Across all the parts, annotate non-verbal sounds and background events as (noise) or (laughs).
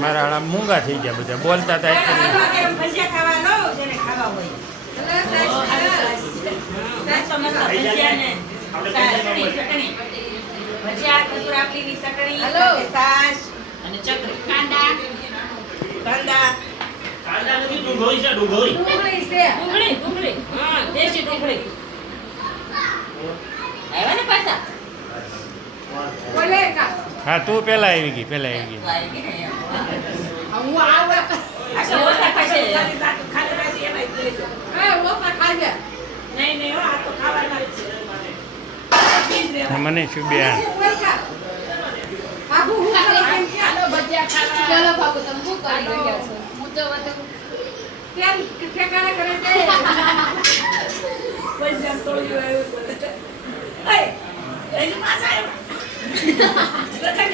મારા હાડા મૂંગા થઈ ગયા બધા. બોલતા હતા હા તું પેલા આવી ગઈ પેલા આવી ગઈ. આવી હો, આ તો ખાવાના જ છે મને શું બે પૈસા (laughs) (laughs)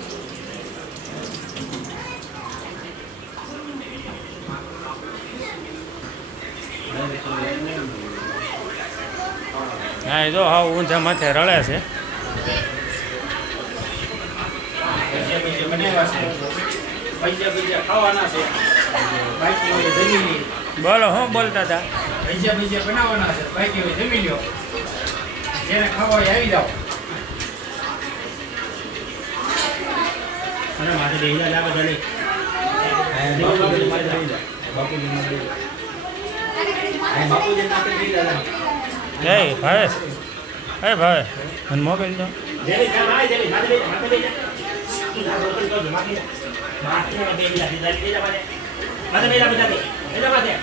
છે. હોય. મારે. હા એ જો હા ઊંઝા માથે રળે છે બોલો શું બોલતા હતા ભજીયા બનાવવાના છે બાકી હોય જમી લ્યો જેને ખાવા આવી જાઓ બાપુ બાપુ. હા, હા. માથે બેસી જા, બધા બે. બેસી જા માથે.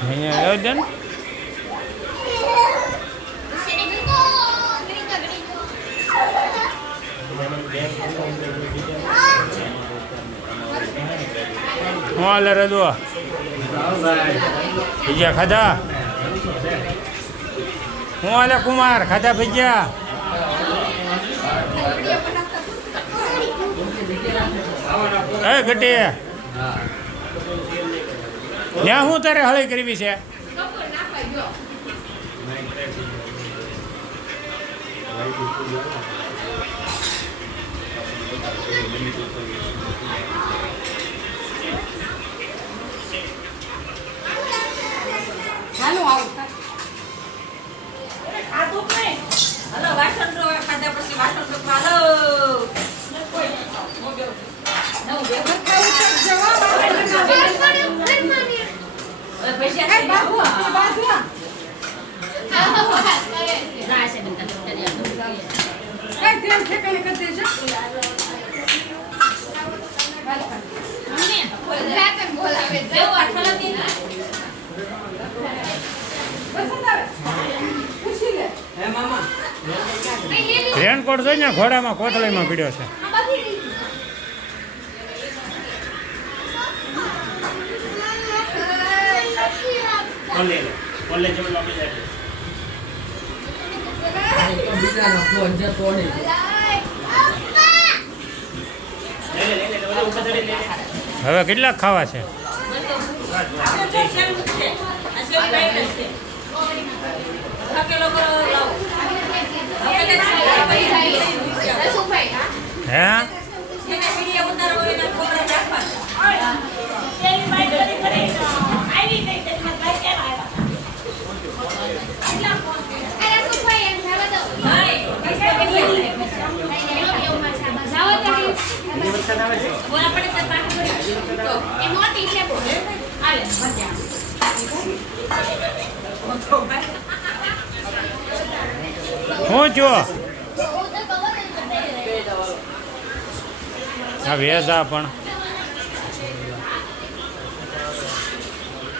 અહીંયા આવ્યો છે ને હું હાલે રજવા ભજીયા ખાધા હું હાલે કુમાર ખાધા ભજીયા એ ઘટી ત્યાં હું તારે હળી કરવી છે? રેનકોટ જોઈ ને ઘોડામાં કોથળીમાં પીડ્યો છે. હવે કેટલાક ખાવા છે આપણે જો સેવનું જ છે. હે જો હું વેજ આ પણ.